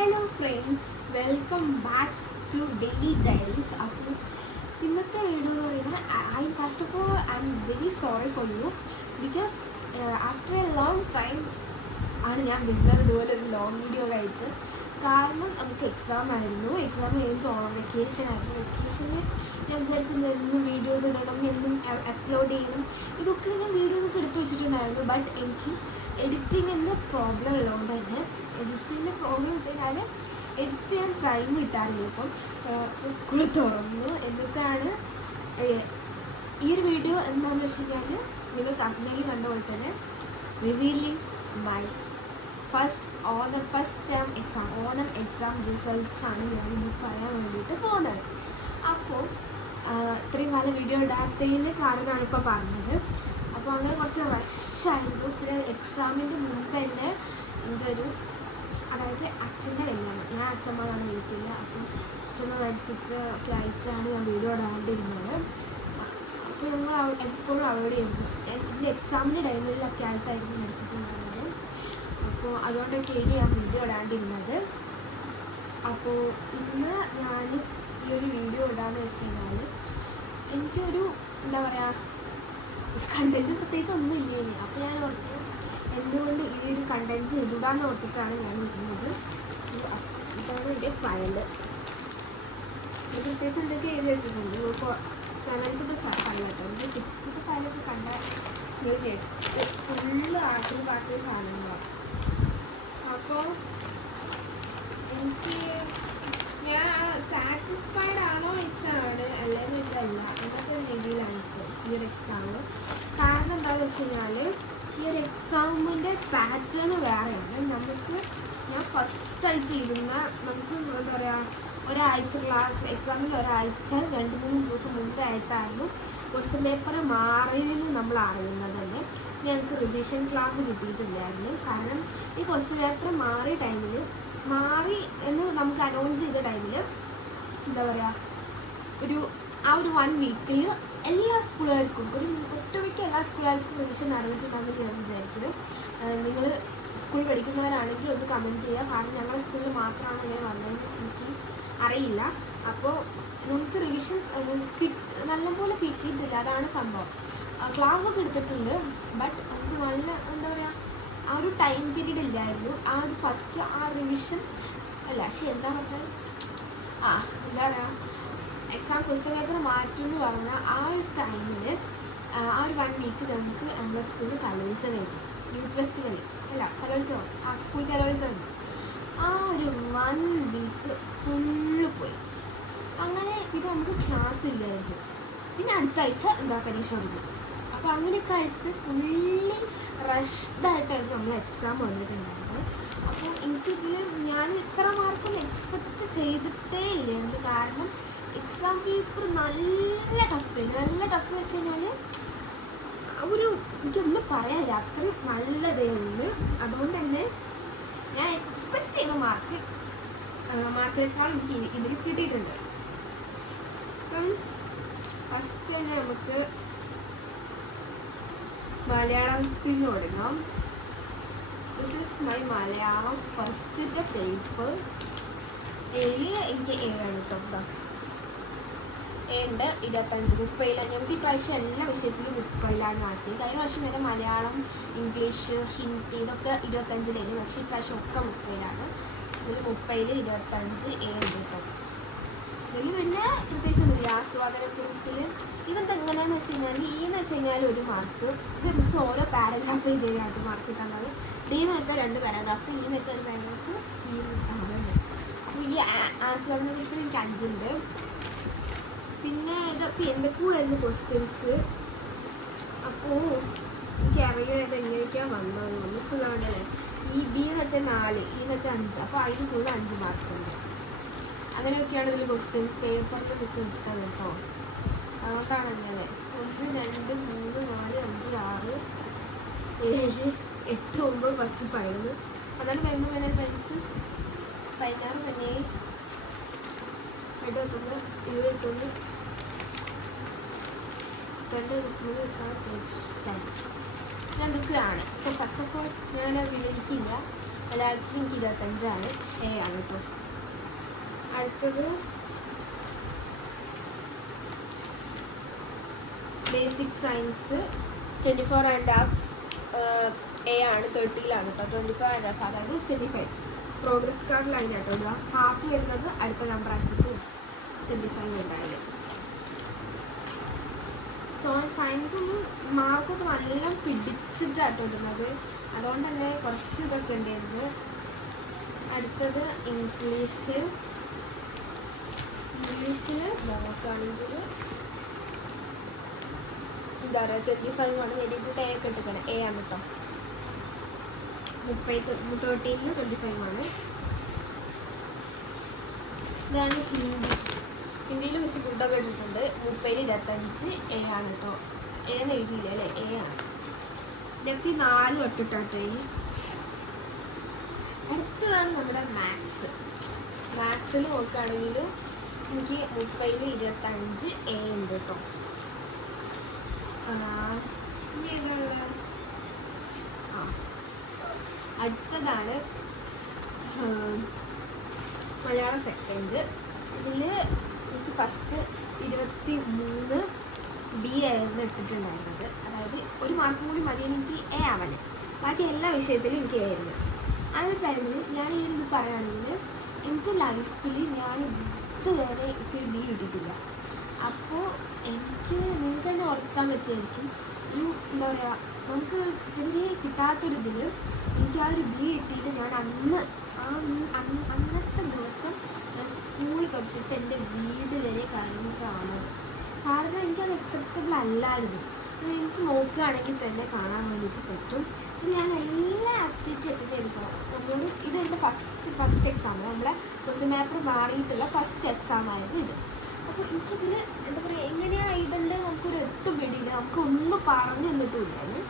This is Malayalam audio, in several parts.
Hello friends welcome back to daily diaries അപ്പോൾ ഇന്നത്തെ വീഡിയോ എന്ന് പറയുന്നത് I first of all I'm very sorry for you because after a long time ആണ് ഞാൻ വിന്നർ ഇതുപോലെ ഒരു ലോങ് വീഡിയോ കഴിച്ച് കാരണം നമുക്ക് എക്സാം ആയിരുന്നു. എക്സാം കഴിഞ്ഞ് ഓണം വെക്കേഷൻ ആയിരുന്നു. വെക്കേഷനിൽ ഞാൻ വിചാരിച്ചിരുന്നു വീഡിയോസ് ഇടണം എന്നും അപ്ലോഡ് ചെയ്യണം. ഇതൊക്കെ ഞാൻ വീഡിയോസ് ഒക്കെ എടുത്തു വെച്ചിട്ടുണ്ടായിരുന്നു. ബട്ട് എനിക്ക് എഡിറ്റിങ്ങിന്റെ പ്രോബ്ലം ഉള്ളതുകൊണ്ട് തന്നെ എഡിറ്റിങ്ങിന്റെ പ്രോബ്ലം വെച്ച് കഴിഞ്ഞാൽ എഡിറ്റ് ചെയ്യാൻ ടൈം കിട്ടാറില്ല. ഇപ്പം സ്കൂൾ തുറന്നു. എന്നിട്ടാണ് ഈ ഒരു വീഡിയോ എന്താണെന്ന് വെച്ച് കഴിഞ്ഞാൽ നിങ്ങൾ തമ്മിൽ കണ്ട പോലെ തന്നെ revealing my first Onam first time exam Onam exam results ആണ് ഞാൻ ഇന്ന് പറയാൻ വേണ്ടിയിട്ട് പോകുന്നത്. അപ്പോൾ ഇത്രയും കാലം വീഡിയോ ഇടാത്തതിന്റെ കാരണമാണ് ഇപ്പോൾ പറഞ്ഞത്. അപ്പോൾ അങ്ങനെ കുറച്ച് റഷായിരുന്നു പിന്നെ എക്സാമിന്റെ മുമ്പ് എന്റെ ഒരു അതായത് അച്ഛന്റെ കല്യാണം ഞാൻ അച്ഛന്മാരാണ് വീട്ടിൽ അപ്പം അച്ഛമ്മ മരിച്ചിട്ട് ആയിട്ടാണ് ഞാൻ വീഡിയോ ഇടാണ്ടിരുന്നത്. അപ്പോൾ ഞങ്ങൾ എപ്പോഴും അവിടെയായിരുന്നു എന്റെ എക്സാമിന്റെ ടൈമിലൊക്കെ ആയിട്ടായിരുന്നു മരിച്ചിട്ടുണ്ടായിരുന്നത്. അപ്പോൾ അതുകൊണ്ടൊക്കെയാണ് ഞാൻ വീഡിയോ ഇടാണ്ടിരുന്നത്. അപ്പോൾ ഇന്ന് ഞാൻ ഈ ഒരു വീഡിയോ ഇടാന്ന് വെച്ച് കഴിഞ്ഞാൽ എനിക്കൊരു എന്താ പറയുക കണ്ടന്റ് പ്രത്യേകിച്ച് ഒന്നും ഇല്ലേനി അപ്പോൾ ഞാൻ ഓർത്തു എന്തുകൊണ്ട് ഈ ഒരു കണ്ടന്റ്സ് ഇടാന്ന് ഓർത്തിട്ടാണ് ഞാൻ ഇടുന്നത്. ഇതാണ് എന്റെ ഫയൽ പ്രത്യേകിച്ച് എന്തൊക്കെ എഴുതിയിട്ടുണ്ട് ഇപ്പോൾ സെവൻത്ത് ഫയൽ എന്റെ സിക്സ്ത്ത് ഫയലൊക്കെ കണ്ട ഫുള്ള് ആട്ടിൽ പാട്ടിയ സാധനങ്ങളാണ് അപ്പോൾ എനിക്ക് ഞാൻ ഈ ഒരു എക്സാം കാരണം എന്താണെന്ന് വെച്ച് കഴിഞ്ഞാൽ ഈ ഒരു എക്സാമിന്റെ പാറ്റേൺ വേറെയാണ് നമുക്ക് ഞാൻ ഫസ്റ്റായിട്ട് ഇരുന്ന നമുക്ക് എന്താ പറയുക ഒരാഴ്ച ക്ലാസ് എക്സാമിൽ ഒരാഴ്ച രണ്ട് മൂന്ന് ദിവസം മുമ്പായിട്ടായിരുന്നു ക്വസ്റ്റ്യൻ പേപ്പർ മാറിയെന്ന് നമ്മൾ അറിയുന്നത് തന്നെ. ഞങ്ങൾക്ക് റിവിഷൻ ക്ലാസ് കിട്ടിയിട്ടില്ലായിരുന്നു. കാരണം ഈ ക്വസ്റ്റ്യൻ പേപ്പർ മാറിയ ടൈമിൽ മാറി എന്ന് നമുക്ക് അനൗൺസ് ചെയ്ത ടൈമിൽ എന്താ പറയുക ഒരു ആ ഒരു വൺ വീക്കിൽ എല്ലാ സ്കൂളുകാർക്കും ഒരു ഒട്ടുമിക്ക എല്ലാ സ്കൂളുകാർക്കും റിവിഷൻ നടന്നിട്ടുണ്ടെന്ന് ഞാൻ വിചാരിക്കുന്നു. നിങ്ങൾ സ്കൂളിൽ പഠിക്കുന്നവരാണെങ്കിൽ ഒന്ന് കമന്റ് ചെയ്യുക. കാരണം ഞങ്ങളുടെ സ്കൂളിൽ മാത്രമാണ് ഇങ്ങനെ വന്നതെന്ന് എനിക്ക് അറിയില്ല. അപ്പോൾ നമുക്ക് റിവിഷൻ നല്ലപോലെ കിട്ടിയിട്ടില്ല. അതാണ് സംഭവം. ക്ലാസ് ഒക്കെ എടുത്തിട്ടുണ്ട്. ബട്ട് നമുക്ക് നല്ല എന്താ പറയുക ആ ഒരു ടൈം പീരീഡ് ഇല്ലായിരുന്നു. ആ ഒരു ഫസ്റ്റ് ആ റിവിഷൻ അല്ല ശരി എന്താ പറഞ്ഞത്? ആ എന്താ പറയുക എക്സാം ക്വസ്റ്റ്യൻ പേപ്പർ മാറ്റും എന്ന് പറഞ്ഞാൽ ആ ഒരു ടൈമിൽ ആ ഒരു വൺ വീക്ക് നമുക്ക് നമ്മുടെ സ്കൂളിൽ കലോത്സവം ഉണ്ട് യൂത്ത് ഫെസ്റ്റിവൽ അല്ല കലോത്സവം ആ സ്കൂൾ കലോത്സവം. ഉണ്ട് ആ ഒരു വൺ വീക്ക് ഫുള്ള് പോയി. അങ്ങനെ ഇത് നമുക്ക് ക്ലാസ് ഇല്ലായിരുന്നു. പിന്നെ അടുത്ത ആഴ്ച എന്താ പരീക്ഷ തുടങ്ങി അപ്പോൾ അങ്ങനെയൊക്കെ ആയിട്ട് ഫുള്ളി റഷ്ഡായിട്ടായിരുന്നു നമ്മൾ എക്സാം വന്നിട്ടുണ്ടായിരുന്നത്. അപ്പോൾ എനിക്കിതിൽ ഞാൻ ഇത്ര മാർക്കൊന്നും എക്സ്പെക്റ്റ് ചെയ്തിട്ടേ ഇല്ലായിരുന്നു കാരണം? എക്സാം പേപ്പർ നല്ല ടഫ് നല്ല ടഫ് വെച്ച് കഴിഞ്ഞാൽ ഒരു എനിക്കൊന്നും പറയാനില്ല. അത്രയും നല്ലതേ ഉള്ളൂ അതുകൊണ്ട് തന്നെ ഞാൻ എക്സ്പെക്ട് ചെയ്ത മാർക്ക് മാർക്കിനേക്കാൾ എനിക്ക് ഇതിൽ കിട്ടിയിട്ടുണ്ട്. അപ്പം ഫസ്റ്റ് തന്നെ നമുക്ക് മലയാളത്തിൽ നിന്ന് തുടങ്ങാം ദിസ് ഇസ് മൈ മലയാളം ഫസ്റ്റത്തെ പേപ്പർ എയിൽ എനിക്ക് ഏഴാണ് കേട്ടോ ഉണ്ട് ഇരുപത്തഞ്ച് മുപ്പതിൽ ഞങ്ങൾക്ക് ഇപ്രാവശ്യം പ്രാവശ്യം എല്ലാ വിഷയത്തിലും മുപ്പതിലാണ് മാറ്റി കഴിഞ്ഞ പ്രാവശ്യം വരെ മലയാളം ഇംഗ്ലീഷ് ഹിന്ദി ഇതൊക്കെ ഇരുപത്തഞ്ചിലായിരുന്നു പക്ഷേ ഇപ്രാവശ്യം പ്രാവശ്യം ഒക്കെ മുപ്പതിലാണ് ഒരു മുപ്പതിൽ ഇരുപത്തഞ്ച് ഏഴ് കേട്ടോ ഇതിൽ പിന്നെ പ്രത്യേകിച്ച് ഒന്നുമില്ല. ആസ്വാദന കുറിപ്പിൽ ഇതെന്താ എങ്ങനെയാണെന്ന് വെച്ച് കഴിഞ്ഞാൽ ഈ എന്ന് വെച്ച് കഴിഞ്ഞാൽ ഒരു മാർക്ക് ഇത് മിസ് ഓരോ പാരഗ്രാഫ് ഇതിനായിട്ട് മാർക്ക് കിട്ടുന്നത് ഡി എന്ന് വെച്ചാൽ രണ്ട് പാരഗ്രാഫ് ഈ എന്ന് വെച്ചാൽ ഒരു പാരഗ്രാഫ് ഈ ആസ്വാദന കുറിപ്പിൽ എനിക്ക് അഞ്ചുണ്ട് ഇതൊക്കെ എന്തൊക്കെയായിരുന്നു ക്വസ്റ്റ്യൻസ് അപ്പോൾ എനിക്ക് അറിയാം ഇത് എങ്ങനെയൊക്കെയാണ് വന്നത് മനസ്സിലാണ് ഈ ബി എന്ന് വെച്ചാൽ നാല് ഈ എന്ന് വെച്ചാൽ അഞ്ച്. അപ്പോൾ അതിന് കൂടുതൽ അഞ്ച് മാർക്കുണ്ട് അങ്ങനെയൊക്കെയാണ് ഇതിൽ ക്വസ്റ്റ്യൻ പേപ്പറിൽ മിസ് ഇട്ടത് കേട്ടോ. അതുകൊണ്ടാണ് അങ്ങനെ ഒന്ന് രണ്ട് മൂന്ന് നാല് അഞ്ച് ആറ് ഏഴ് എട്ട് ഒമ്പത് പത്ത് പതിനൊന്ന്. അതാണ് പതിനൊന്ന് പതിനാല് പെൻസ് പതിനാറ് പതിനേഴ് എഴുപത്തൊന്ന് ഇരുപത്തൊന്ന് രണ്ട് പത്ത് ഇതെന്തൊക്കെയാണ് സോ ഫസ്റ്റ് ഓഫ് ഓൾ ഞാൻ വിവരിക്കില്ല എല്ലാവർക്കും എനിക്ക് ഇരുപത്തഞ്ചാണ്. എ ആണ് കേട്ടോ അടുത്തത് basic science twenty four and half A ആണ് തേർട്ടിയിലാണ് കേട്ടോ. ട്വന്റി ഫോർ ആൻഡ് ഹാഫ് അതായത് ട്വന്റി ഫൈവ് പ്രോഗ്രസ് കാർഡിലാണ് കേട്ടോ ഹാഫ് വരുന്നത് അടുത്ത നമ്പർ ആക്കിയിട്ട് ട്വന്റി ഫൈവ് ഉണ്ടായാലും സോ സയൻസ് ഒന്ന് മാർക്കൊക്കെ നല്ല പിടിച്ചിട്ടാട്ടോ ഇടുന്നത്. അതുകൊണ്ട് തന്നെ കുറച്ച് ഇതൊക്കെ ഉണ്ടായിരുന്നു അടുത്തത് ഇംഗ്ലീഷ്. ഇംഗ്ലീഷിൽ നോക്കുകയാണെങ്കിൽ എന്താ പറയുക ട്വന്റി ഫൈവ് ആണ്. വെരി ഗുഡ് എ ഒക്കെ എടുക്കണം എ ആണ് കേട്ടോ മുപ്പത് തേർട്ടീനിൽ ട്വന്റി ഫൈവ് ആണ്. ഇതാണ് ഹിന്ദി. ഹിന്ദിയിൽ മിസ് ഫുഡൊക്കെ ഇട്ടിട്ടുണ്ട് മുപ്പേര് ഇരുപത്തഞ്ച് എ ആണ് കേട്ടോ എ എന്ന് എഴുതിയില്ല അല്ലേ? എ ആണ്. ഇരുപത്തി നാല് തൊട്ടിട്ടോ ഈ. അടുത്തതാണ് നമ്മുടെ മാത്സ് മാത്സിൽ നോക്കുകയാണെങ്കിൽ എനിക്ക് മുപ്പതിൽ ഇരുപത്തഞ്ച് എ ഉണ്ട് കേട്ടോ അടുത്തതാണ് മലയാള സെക്കൻഡ് ഇതിൽ ഫസ്റ്റ് ഇരുപത്തി മൂന്ന് ബി ആയിരുന്നു എടുത്തിട്ടുണ്ടായിരുന്നത്. അതായത് ഒരു മാർക്കും കൂടി മതി എനിക്ക് എ ആവാൻ ബാക്കി എല്ലാ വിഷയത്തിലും എനിക്ക് എ ആയിരുന്നു. ആ ഒരു ടൈമിൽ ഞാൻ ഈ ഇത് പറയുകയാണെങ്കിൽ എന്റെ ലൈഫിൽ ഞാൻ ഇതുവരെ എനിക്ക് ബി കിട്ടിയിട്ടില്ല. അപ്പോൾ എനിക്ക് നിങ്ങൾക്ക് തന്നെ ഓർക്കാൻ പറ്റുമായിരിക്കും ഒരു എന്താ പറയുക നമുക്ക് ഇതിന് കിട്ടാത്തൊരിതിൽ എനിക്ക് ആ ഒരു ബി കിട്ടിയിട്ട് ഞാൻ അന്ന് ആ അന്ന് അന്നത്തെ ദിവസം സ്കൂൾ തൊട്ടിട്ട് എന്റെ വീട് വരെ കഴിഞ്ഞിട്ടാണ്. കാരണം എനിക്കത് അക്സെപ്റ്റബിൾ അല്ലായിരുന്നു. എനിക്ക് നോക്കുകയാണെങ്കിൽ തന്നെ കാണാൻ വേണ്ടിയിട്ട് പറ്റും. ഞാൻ എല്ലാ ആക്ടിവിറ്റി അറ്റൻഡ് ചെയ്തിട്ടുണ്ട് നമ്മളോട് ഇത് എന്റെ ഫസ്റ്റ് ഫസ്റ്റ് എക്സാം നമ്മുടെ ക്വസ്റ്റ്യൻ പേപ്പർ മാറിയിട്ടുള്ള ഫസ്റ്റ് എക്സാം ആയിരുന്നു ഇത്. അപ്പോൾ എനിക്കിതിൽ എന്താ പറയുക എങ്ങനെയാണ് ഇതുണ്ട് നമുക്കൊരു എത്തും പിടിയില്ല. നമുക്കൊന്നും പറഞ്ഞു തന്നിട്ടുമില്ലായിരുന്നു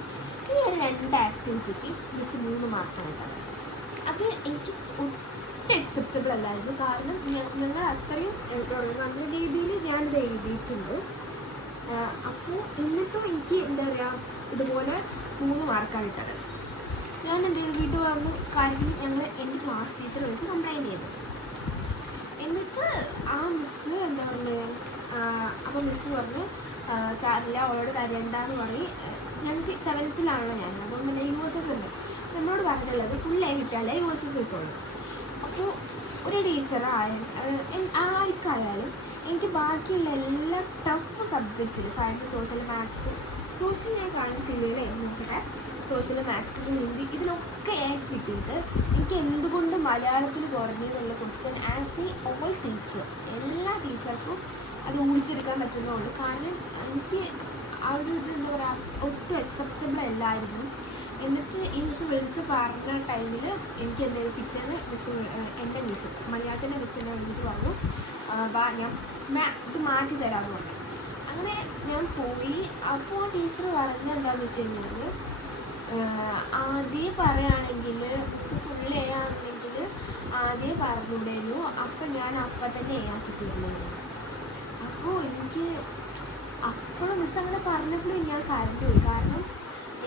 ഒരു രണ്ട് ആക്ടിവിറ്റിക്ക് മിസ് മൂന്ന് മാർക്കാണ് ഉണ്ടാവും അത് എനിക്ക് ഒട്ടും അക്സെപ്റ്റബിൾ അല്ലായിരുന്നു. കാരണം ഞങ്ങൾ അത്രയും നല്ല രീതിയിൽ ഞാനിത് എഴുതിയിട്ടുണ്ട്. അപ്പോൾ എന്നിട്ടും എനിക്ക് എന്താ പറയുക ഇതുപോലെ മൂന്ന് മാർക്കാണ് ഇട്ടത് ഞാൻ എന്ത് വീട്ടിൽ വന്നു. കാര്യം ഞങ്ങൾ എന്റെ ക്ലാസ് ടീച്ചർ വിളിച്ച് കംപ്ലൈന്റ് ചെയ്തു. എന്നിട്ട് ആ മിസ്സ് എന്താ പറയുക അപ്പോൾ മിസ്സ് പറഞ്ഞു സാറില്ല അവളോട് തരണ്ടെന്ന് പറയും. ഞങ്ങൾക്ക് സെവൻത്തിലാണല്ലോ ഞാൻ അതുകൊണ്ട് തന്നെ യു എസ് എസ് ഉണ്ട്. എന്നോട് പറഞ്ഞുള്ളത് ഫുൾ എ കിട്ടിയാലേ യു എസ് എസ് കിട്ടുള്ളൂ അപ്പോൾ ഒരു ടീച്ചറായാലും ആർക്കായാലും എനിക്ക് ബാക്കിയുള്ള എല്ലാ ടഫ് സബ്ജക്റ്റിൽ സയൻസ് സോഷ്യൽ മാത്സ് സോഷ്യൽ ഞാൻ കാണിച്ചില്ലേ നോക്കട്ടെ. സോഷ്യൽ മാത്സ് ഹിന്ദി ഇതിനൊക്കെ എ കിട്ടിയിട്ട് എനിക്ക് എന്തുകൊണ്ട് മലയാളത്തിൽ കുറഞ്ഞെന്നുള്ള question as a all teacher എല്ലാ ടീച്ചർക്കും അത് ഊഹിച്ചെടുക്കാൻ പറ്റുന്നതുകൊണ്ട് കാരണം എനിക്ക് ആ ഒരു ഇത് എന്താ പറയുക ഒട്ടും അക്സെപ്റ്റബിൾ അല്ലായിരുന്നു. എന്നിട്ട് ഈ മിസ് വിളിച്ച് പറഞ്ഞ ടൈമിൽ എനിക്ക് എന്തെങ്കിലും പിറ്റേന്ന് മിസ് എന്നെ വിളിച്ചു. മലയാളത്തിന്റെ മിസ് എന്നെ വിളിച്ചിട്ട് പറഞ്ഞു "ആ, വാ ഞാൻ മാ- ഇത് മാറ്റി തരാമെന്ന് പറഞ്ഞു. അങ്ങനെ ഞാൻ പോയി. അപ്പോൾ ടീച്ചർ പറഞ്ഞ എന്താണെന്ന് വെച്ച് കഴിഞ്ഞാൽ ആദ്യം പറയുകയാണെങ്കിൽ ഫുൾ എ ആണെങ്കിൽ ആദ്യം പറഞ്ഞിട്ടുണ്ടായിരുന്നു. അപ്പം ഞാൻ അപ്പം തന്നെ എ ആക്കി അപ്പോൾ എനിക്ക് അപ്പോഴും മിസ് അങ്ങനെ പറഞ്ഞപ്പോഴും ഞാൻ കരഞ്ഞു പോയി കാരണം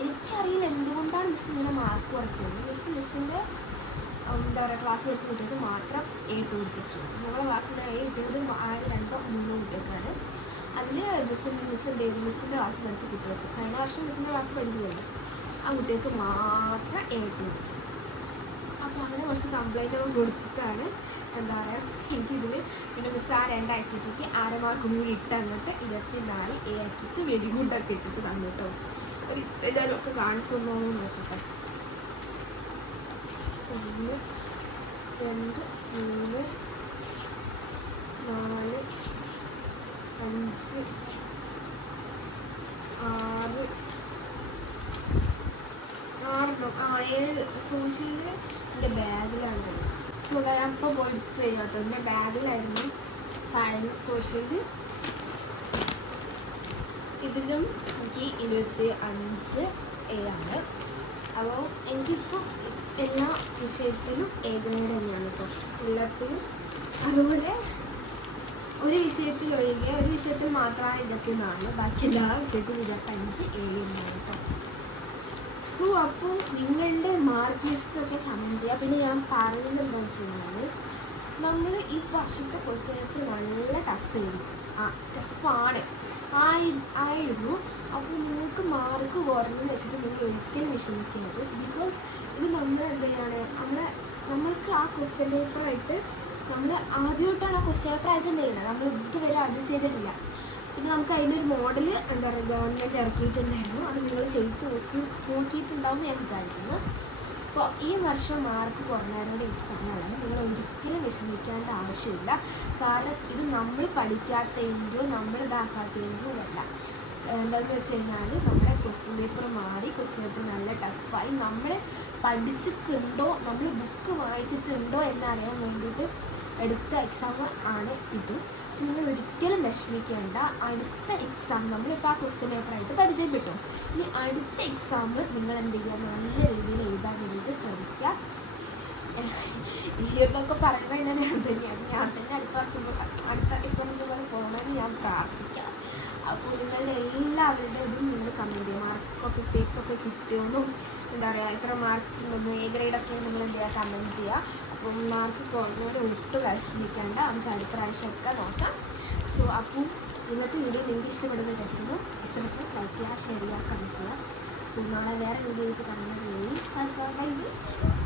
എനിക്കറിയില്ല എന്തുകൊണ്ടാണ് മിസ് ഇങ്ങനെ മാർക്ക് കുറച്ചത്. മിസ് മിസ്സിന്റെ എന്താ പറയുക ക്ലാസ് പഠിച്ച കുട്ടികൾക്ക് മാത്രം എ ടു കൊടുത്തിട്ടു. ഞങ്ങളുടെ ക്ലാസ്സിൽ എ കിട്ടിയത് ആകെ രണ്ടോ മൂന്നോ കുട്ടികൾക്കാണ്. അതിൽ മിസ്സിന്റെ മിസ്സിന്റെ മിസ്സിന്റെ ക്ലാസ് പഠിച്ച കുട്ടികൾക്ക് കഴിഞ്ഞ വർഷം മിസ്സിന്റെ ക്ലാസ് പഠിക്കുന്നുണ്ട്. ആ കുട്ടികൾക്ക് മാത്രം എ കൊടുത്തു. അപ്പോൾ അങ്ങനെ കുറച്ച് കംപ്ലൈന്റ് കൊടുത്തിട്ടാണ് എന്താ പറയുക എനിക്കിതിൽ പിന്നെ മിസ് ആ രണ്ട് ആക്ടിവിറ്റിക്ക് അര മാർക്കും കൂടി ഇട്ട് അങ്ങോട്ട് ഇരുപത്തി നാല് എ ആക്കിയിട്ട് വെരി ഇട്ടിട്ട് വന്നിട്ടോ. ഒരു എല്ലാവരും കാണിച്ചു തന്നോന്ന് നോക്കട്ടെ. ഒന്ന് രണ്ട് മൂന്ന് നാല് അഞ്ച് ആറ് ആറെണ്ണം ആ ഏഴ് സോഷ്യലിൽ എന്റെ ബാഗിലാണ് സോ ഞാൻ ഇപ്പോൾ പോയി വരും എന്റെ ബാഗിലായിരുന്നു സയൻസ് സോഷ്യൽ ഇതിലും എനിക്ക് ഇരുപത്തി അഞ്ച് എ ആണ്. അപ്പോൾ എനിക്കിപ്പോൾ എല്ലാ വിഷയത്തിലും എ ഗ്രേഡ് തന്നെയാണ് കേട്ടോ എല്ലാത്തിലും അതുപോലെ ഒരു വിഷയത്തിൽ ഒഴികെ ഒരു വിഷയത്തിൽ മാത്രമാണ് ഇരുപത്തി നാല് ബാക്കി എല്ലാ വിഷയത്തിലും ഇരുപത്തഞ്ച് എ കേട്ടോ സോ അപ്പം നിങ്ങളുടെ മാർക്ക് ലിസ്റ്റ് ഒക്കെ കമന്റ് ചെയ്യുക പിന്നെ ഞാൻ പറയുന്നത് എന്താണെന്ന് വെച്ച് കഴിഞ്ഞാൽ നമ്മൾ ഈ വർഷത്തെ ക്വസ്റ്റ്യൻ പേപ്പർ നല്ല ടഫ് ആയിരുന്നു. ആ ടഫാണ് ആയി ആയിരുന്നു. അപ്പോൾ നിങ്ങൾക്ക് മാർക്ക് കുറഞ്ഞെന്ന് വെച്ചിട്ട് നിങ്ങൾ ഒരിക്കലും വിഷമിക്കരുത്. ബിക്കോസ് ഇത് നമ്മൾ എന്തെയാണ് നമ്മുടെ നമ്മൾക്ക് ആ ക്വസ്റ്റ്യൻ പേപ്പറായിട്ട് നമ്മൾ ആദ്യമായിട്ടാണ് ആ ക്വസ്റ്റ്യൻ പേപ്പർ അയച്ചു ചെയ്യുന്നത് നമ്മൾ ഇതുവരെ അത് ചെയ്തിട്ടില്ല. പിന്നെ നമുക്ക് അതിനൊരു മോഡൽ എന്താ പറയുക ഗവൺമെന്റ് ഇറക്കിയിട്ടുണ്ടായിരുന്നു. അത് നിങ്ങൾ ചെയ്ത് നോക്കി നോക്കിയിട്ടുണ്ടാവും ഞാൻ വിചാരിക്കുന്നു. അപ്പോൾ ഈ വർഷം മാർക്ക് കുറഞ്ഞതിനോട് എനിക്ക് പറഞ്ഞതാണ് നിങ്ങൾ ഒരിക്കലും വിഷമിക്കേണ്ട ആവശ്യമില്ല. കാരണം ഇത് നമ്മൾ പഠിക്കാത്തതിന്റെയോ നമ്മൾ ഇതാക്കാത്തതിന്റെയോ അല്ല എന്താണെന്ന് വെച്ച് കഴിഞ്ഞാൽ നമ്മുടെ ക്വസ്റ്റ്യൻ പേപ്പർ മാറി ക്വസ്റ്റ്യൻ പേപ്പർ നല്ല ടഫായി നമ്മൾ പഠിച്ചിട്ടുണ്ടോ നമ്മൾ ബുക്ക് വായിച്ചിട്ടുണ്ടോ എന്നറിയാൻ വേണ്ടിയിട്ട് എടുത്ത എക്സാം ആണ് ഇത്. നിങ്ങൾ ഒരിക്കലും വിഷമിക്കേണ്ട. അടുത്ത എക്സാം നമ്മളിപ്പോൾ ആ ക്വസ്റ്റ്യൻ പേപ്പറായിട്ട് പരിചയപ്പെട്ടു. ഇനി അടുത്ത എക്സാം നിങ്ങൾ എന്ത് ചെയ്യുക നല്ല രീതിയിൽ എഴുതാൻ വേണ്ടിയിട്ട് ശ്രമിക്കുക. ഈ എന്നൊക്കെ പറയുന്നത് ഞാൻ തന്നെയാണ്. ഞാൻ തന്നെ അടുത്ത വർഷം അടുത്ത എക്സാം പോലെ പോകണമെന്ന് ഞാൻ പ്രാർത്ഥിക്കാം. അപ്പോൾ നിങ്ങളുടെ എല്ലാവരുടെയും നിങ്ങൾ കമന്റ് ചെയ്യുക. മാർക്കൊക്കെ പേക്കൊക്കെ കിട്ടിയോന്നും? എന്താ പറയുക എത്ര മാർക്ക് എ ഗ്രേഡൊക്കെ നിങ്ങൾ എന്ത് ചെയ്യുക കമന്റ് ചെയ്യുക. അപ്പം മാർക്ക് കുറഞ്ഞവരെ ഒട്ടും വിഷമിക്കേണ്ട നമുക്ക് അടുത്ത പ്രാവശ്യമൊക്കെ നോക്കാം. സോ അപ്പം ഇന്നത്തെ വീഡിയോ നിങ്ങൾക്ക് ഇഷ്ടപ്പെടുന്ന വിചാരിക്കുന്നു. ഇഷ്ടപ്പെട്ടു ലൈക്ക് ചെയ്യുക ഷെയർ ചെയ്യുക കമന്റ് സോ നാളെ വേറെ വീഡിയോ വെച്ച് കാണുന്നത് ബൈ ബൈ